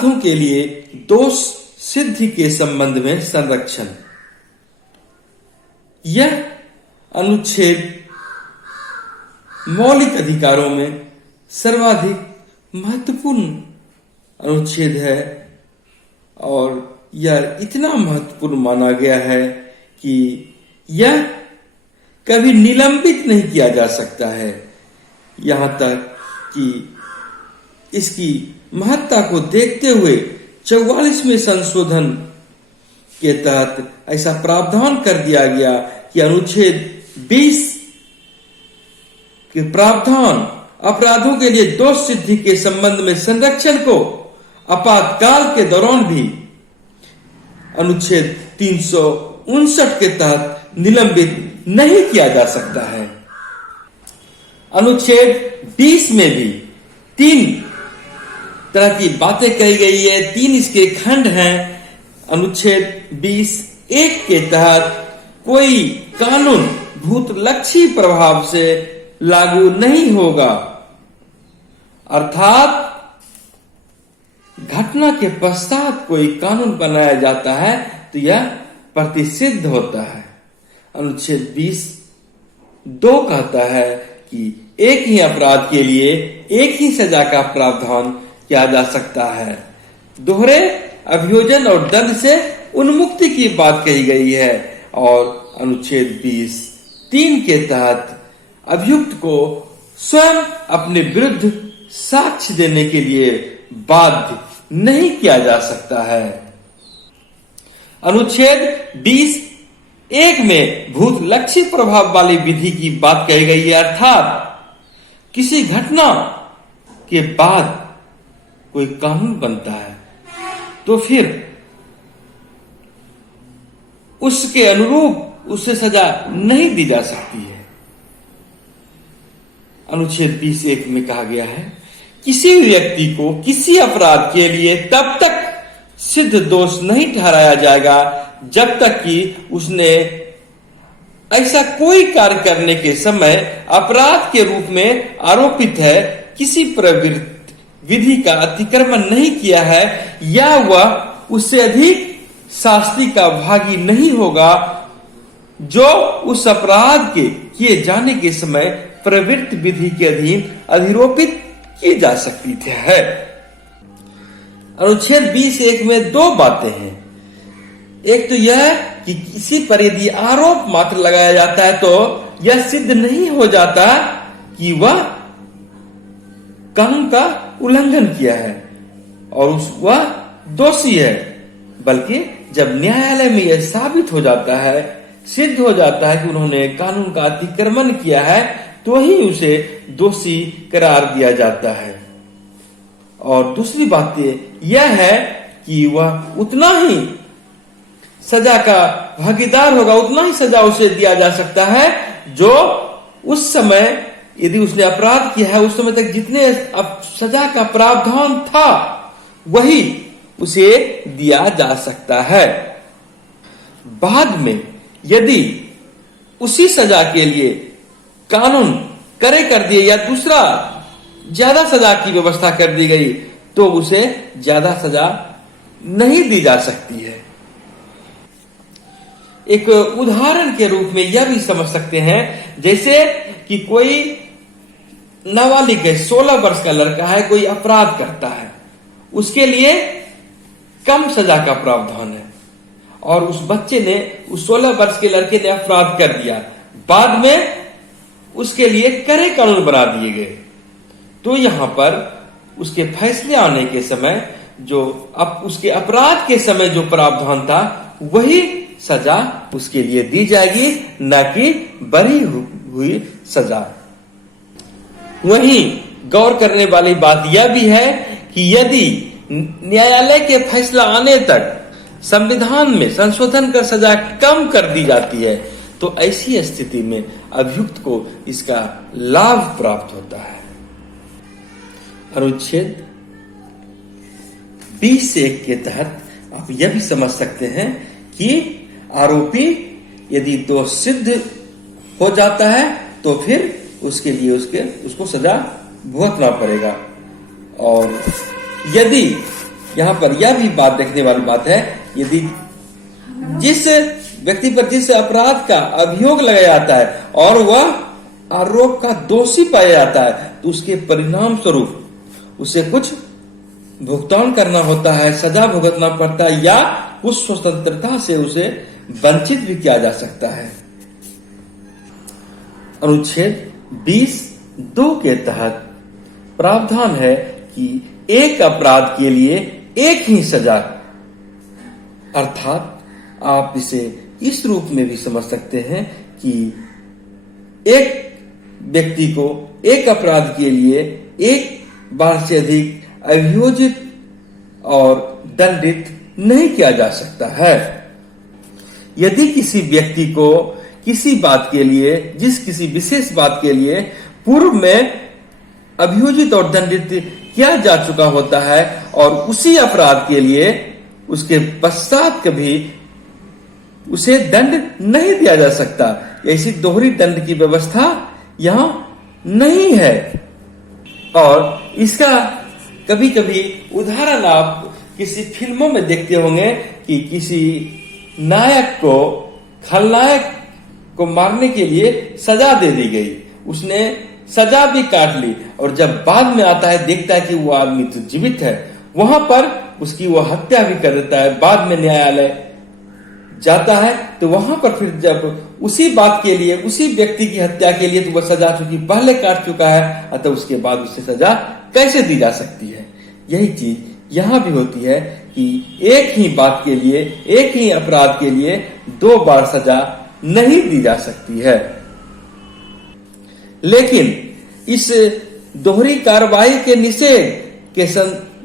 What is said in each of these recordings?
अपराधों के लिए दोष सिद्धि के संबंध में संरक्षण। यह अनुच्छेद मौलिक अधिकारों में सर्वाधिक महत्वपूर्ण अनुच्छेद है और यह इतना महत्वपूर्ण माना गया है कि यह कभी निलंबित नहीं किया जा सकता है। यहां तक कि इसकी महत्ता को देखते हुए 44वें संशोधन के तहत ऐसा प्रावधान कर दिया गया कि अनुच्छेद 20 के प्रावधान अपराधों के लिए दोष सिद्धि के संबंध में संरक्षण को आपातकाल के दौरान भी अनुच्छेद 359 के तहत निलंबित नहीं किया जा सकता है। अनुच्छेद 20 में भी 3 तरह की बातें कही गई है, 3 इसके खंड हैं। अनुच्छेद 20(1) के तहत कोई कानून भूतलक्षी प्रभाव से लागू नहीं होगा, अर्थात घटना के पश्चात कोई कानून बनाया जाता है तो यह प्रतिसिद्ध होता है। अनुच्छेद 20(2) कहता है कि एक ही अपराध के लिए एक ही सजा का प्रावधान किया जा सकता है। दोहरे अभियोजन और दंड से उन्मुक्ति की बात कही गई है और अनुच्छेद 20(3) के तहत अभियुक्त को स्वयं अपने विरुद्ध साक्ष्य देने के लिए बाध्य नहीं किया जा सकता है। अनुच्छेद 20(1) में भूतलक्षी प्रभाव वाली विधि की बात कही गई है, अर्थात किसी घटना के बाद कोई कानून बनता है तो फिर उसके अनुरूप उसे सजा नहीं दी जा सकती है। अनुच्छेद 20(1) में कहा गया है किसी व्यक्ति को किसी अपराध के लिए तब तक सिद्ध दोष नहीं ठहराया जाएगा जब तक कि उसने ऐसा कोई कार्य करने के समय अपराध के रूप में आरोपित है किसी प्रवृत्ति विधि का अतिक्रमण नहीं किया है या वह उससे अधिक शास्ति का भागी नहीं होगा जो उस अपराध के किए जाने के समय प्रवृत्ति विधि के अधीन अधिरोपित की जा सकती है। अनुच्छेद 20(1) में 2 बातें हैं। एक तो यह कि किसी पर यदि आरोप मात्र लगाया जाता है तो यह सिद्ध नहीं हो जाता कि वह कानून का उल्लंघन किया है और वह दोषी है, बल्कि जब न्यायालय में यह साबित हो जाता है, सिद्ध हो जाता है कि उन्होंने कानून का अतिक्रमण किया है तो ही उसे दोषी करार दिया जाता है। और दूसरी बात यह है कि वह उतना ही सजा का भागीदार होगा, उतना ही सजा उसे दिया जा सकता है जो उस समय यदि उसने अपराध किया है उस समय तक जितने सजा का प्रावधान था वही उसे दिया जा सकता है। बाद में यदि उसी सजा के लिए कानून करे कर दिए या दूसरा ज्यादा सजा की व्यवस्था कर दी गई तो उसे ज्यादा सजा नहीं दी जा सकती है। एक उदाहरण के रूप में यह भी समझ सकते हैं, जैसे कि कोई नाबालिग है, 16 वर्ष का लड़का है, कोई अपराध करता है, उसके लिए कम सजा का प्रावधान है और उस बच्चे ने, उस 16 वर्ष के लड़के ने अपराध कर दिया, बाद में उसके लिए कड़े कानून बना दिए गए। तो यहां पर उसके फैसले आने के समय जो उसके अपराध के समय जो प्रावधान था वही सजा उसके लिए दी जाएगी, न कि बढ़ी हुई सजा। वहीं गौर करने वाली बात यह भी है कि यदि न्यायालय के फैसला आने तक संविधान में संशोधन कर सजा कम कर दी जाती है तो ऐसी स्थिति में अभियुक्त को इसका लाभ प्राप्त होता है। अनुच्छेद 20(1) के तहत आप यह भी समझ सकते हैं कि आरोपी यदि दोष सिद्ध हो जाता है तो फिर उसके लिए उसको सजा भुगतना पड़ेगा और यदि यहाँ पर यह भी बात देखने वाली बात है, यदि जिस व्यक्ति पर जिस अपराध का अभियोग लगाया जाता है और वह आरोप का दोषी पाया जाता है, तो उसके परिणाम स्वरूप उसे कुछ भुगतान करना होता है, सजा भुगतना पड़ता है, या उस स्वतंत्रता से उसे वंचित भी किया जा सकता है। अनुच्छेद 20(2) के तहत प्रावधान है कि एक अपराध के लिए एक ही सजा, अर्थात आप इसे इस रूप में भी समझ सकते हैं कि एक व्यक्ति को एक अपराध के लिए एक बार से अधिक अभियोजित और दंडित नहीं किया जा सकता है। यदि किसी व्यक्ति को किसी बात के लिए, किसी विशेष बात के लिए पूर्व में अभियोजित और दंडित किया जा चुका होता है और उसी अपराध के लिए उसके पश्चात कभी उसे दंड नहीं दिया जा सकता, ऐसी दोहरी दंड की व्यवस्था यहां नहीं है। और इसका कभी कभी उदाहरण आप किसी फिल्मों में देखते होंगे कि किसी नायक को खलनायक को मारने के लिए सजा दे दी गई, उसने सजा भी काट ली, और जब बाद में आता है देखता है कि वो आदमी तो जीवित है, वहां पर उसकी वो हत्या भी कर देता है। बाद में न्यायालय जाता है तो वहां पर फिर जब उसी बात के लिए, उसी व्यक्ति की हत्या के लिए तो वह सजा चूंकि पहले काट चुका है, अतः उसके बाद उसे सजा कैसे दी जा सकती है। यही चीज यहां भी होती है कि एक ही बात के लिए, एक ही अपराध के लिए 2 बार सजा नहीं दी जा सकती है। लेकिन इस दोहरी कार्रवाई के निषेध के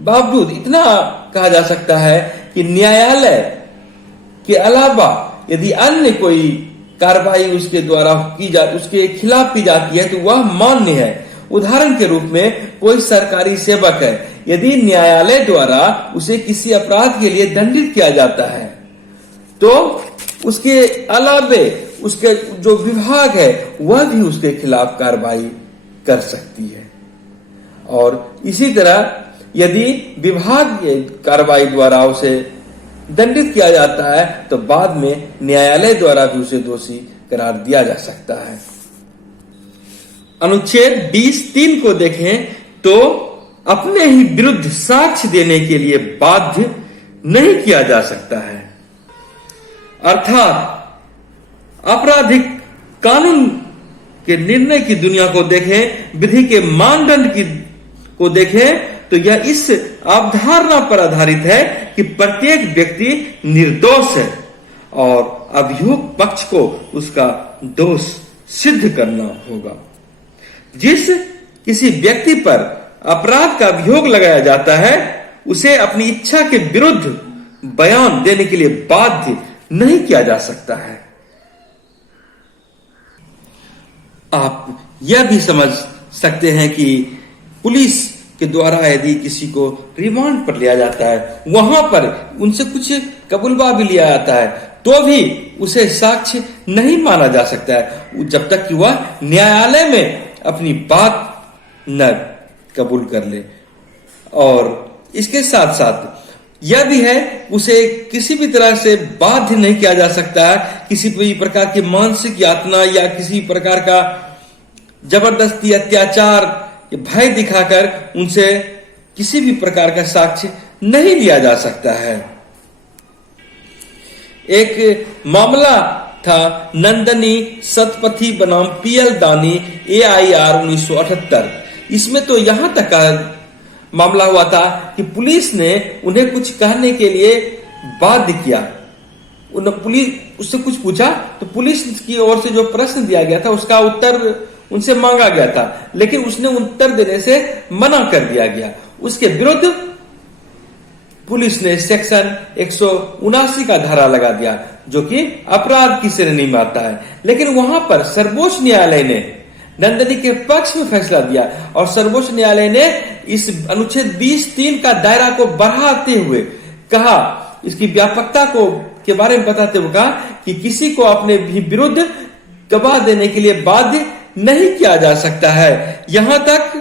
बावजूद इतना कहा जा सकता है कि न्यायालय के अलावा यदि अन्य कोई कार्रवाई उसके द्वारा उसके खिलाफ की जाती है तो वह मान्य है। उदाहरण के रूप में कोई सरकारी सेवक है, यदि न्यायालय द्वारा उसे किसी अपराध के लिए दंडित किया जाता है तो उसके अलावे उसके जो विभाग है वह भी उसके खिलाफ कार्रवाई कर सकती है। और इसी तरह यदि विभाग के कार्रवाई द्वारा उसे दंडित किया जाता है तो बाद में न्यायालय द्वारा भी उसे दोषी करार दिया जा सकता है। अनुच्छेद 20(3) को देखें तो अपने ही विरुद्ध साक्ष्य देने के लिए बाध्य नहीं किया जा सकता है। अर्थात आपराधिक कानून के निर्णय की दुनिया को देखें, विधि के मानदंड को देखें तो यह इस अवधारणा पर आधारित है कि प्रत्येक व्यक्ति निर्दोष है और अभियोग पक्ष को उसका दोष सिद्ध करना होगा। जिस किसी व्यक्ति पर अपराध का अभियोग लगाया जाता है उसे अपनी इच्छा के विरुद्ध बयान देने के लिए बाध्य नहीं किया जा सकता है। आप यह भी समझ सकते हैं कि पुलिस के द्वारा यदि किसी को रिमांड पर लिया जाता है, वहां पर उनसे कुछ कबूलवा भी लिया जाता है, तो भी उसे साक्ष्य नहीं माना जा सकता है जब तक कि वह न्यायालय में अपनी बात न कबूल कर ले। और इसके साथ साथ यह भी है, उसे किसी भी तरह से बाध्य नहीं किया जा सकता है किसी भी प्रकार की मानसिक यातना या किसी प्रकार का जबरदस्ती, अत्याचार, भय दिखाकर उनसे किसी भी प्रकार का साक्ष्य नहीं लिया जा सकता है। एक मामला था नंदनी सतपथी बनाम पीएल दानी AIR 1978। इसमें तो यहां तक का मामला हुआ था कि पुलिस ने उन्हें कुछ कहने के लिए बाध्य किया। पुलिस उससे कुछ पूछा तो पुलिस की ओर से जो प्रश्न दिया गया था उसका उत्तर उनसे मांगा गया था, लेकिन उसने उत्तर देने से मना कर दिया गया। उसके विरुद्ध पुलिस ने सेक्शन 179 का धारा लगा दिया जो कि अपराध की श्रेणी में आता है। लेकिन वहां पर सर्वोच्च न्यायालय ने नंदनी के पक्ष में फैसला दिया और सर्वोच्च न्यायालय ने इस अनुच्छेद 20(3) का दायरा को बढ़ाते हुए कहा, इसकी व्यापकता के बारे में बताते हुए कहा कि किसी को अपने भी विरुद्ध गवाह देने के लिए बाध्य नहीं किया जा सकता है। यहां तक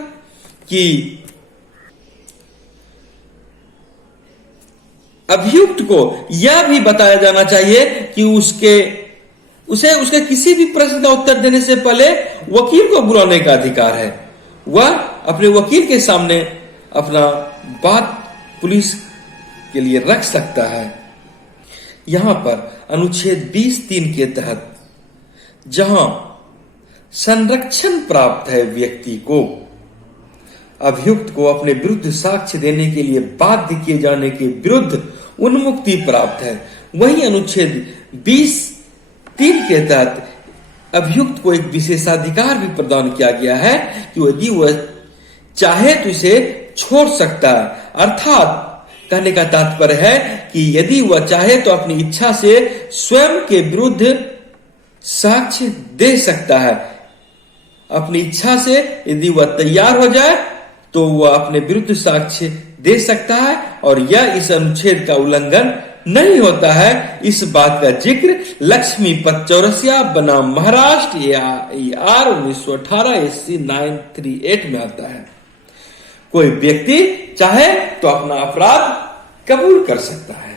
कि अभियुक्त को यह भी बताया जाना चाहिए कि उसे उसके किसी भी प्रश्न का उत्तर देने से पहले वकील को बुलाने का अधिकार है। वह अपने वकील के सामने अपना बात पुलिस के लिए रख सकता है। यहां पर अनुच्छेद 20(3) के तहत जहां संरक्षण प्राप्त है व्यक्ति को, अभियुक्त को अपने विरुद्ध साक्ष्य देने के लिए बाध्य किए जाने के विरुद्ध उन्मुक्ति प्राप्त है, वहीं अनुच्छेद 20(3) के तहत अभियुक्त को एक विशेषाधिकार भी प्रदान किया गया है कि यदि वह चाहे तो इसे छोड़ सकता है। अर्थात कहने का तात्पर्य है कि यदि वह चाहे तो अपनी इच्छा से स्वयं के विरुद्ध साक्ष्य दे सकता है। अपनी इच्छा से यदि वह तैयार हो जाए तो वह अपने विरुद्ध साक्ष्य दे सकता है और यह इस अनुच्छेद का उल्लंघन नहीं होता है। इस बात का जिक्र लक्ष्मीपत चौरसिया बनाम महाराष्ट्र AR 1918 SC 938 में आता है। कोई व्यक्ति चाहे तो अपना अपराध कबूल कर सकता है।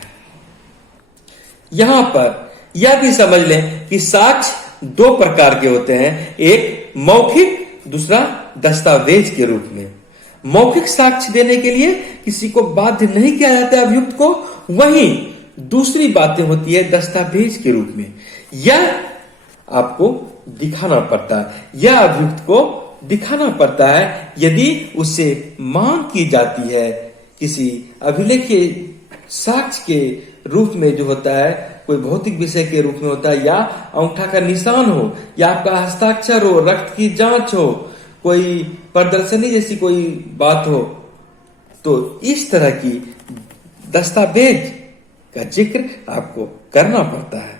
यहां पर यह भी समझ लें कि साक्ष्य दो प्रकार के होते हैं, एक मौखिक, दूसरा दस्तावेज के रूप में। मौखिक साक्ष्य देने के लिए किसी को बाध्य नहीं किया जाता अभियुक्त को, वहीं दूसरी बातें होती है दस्तावेज के रूप में। यह आपको दिखाना पड़ता है, यह अभियुक्त को दिखाना पड़ता है यदि उससे मांग की जाती है किसी अभिलेखीय साक्ष्य के रूप में, जो होता है कोई भौतिक विषय के रूप में होता है, या अंगूठा का निशान हो, या आपका हस्ताक्षर हो, रक्त की जांच हो, कोई प्रदर्शनी जैसी कोई बात हो, तो इस तरह की दस्तावेज का जिक्र आपको करना पड़ता है।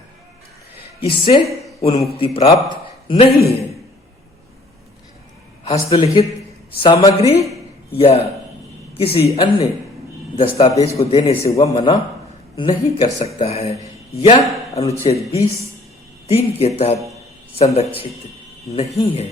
इससे उन्मुक्ति प्राप्त नहीं है। हस्तलिखित सामग्री या किसी अन्य दस्तावेज को देने से वह मना नहीं कर सकता है। यह अनुच्छेद 20(3) के तहत संरक्षित नहीं है।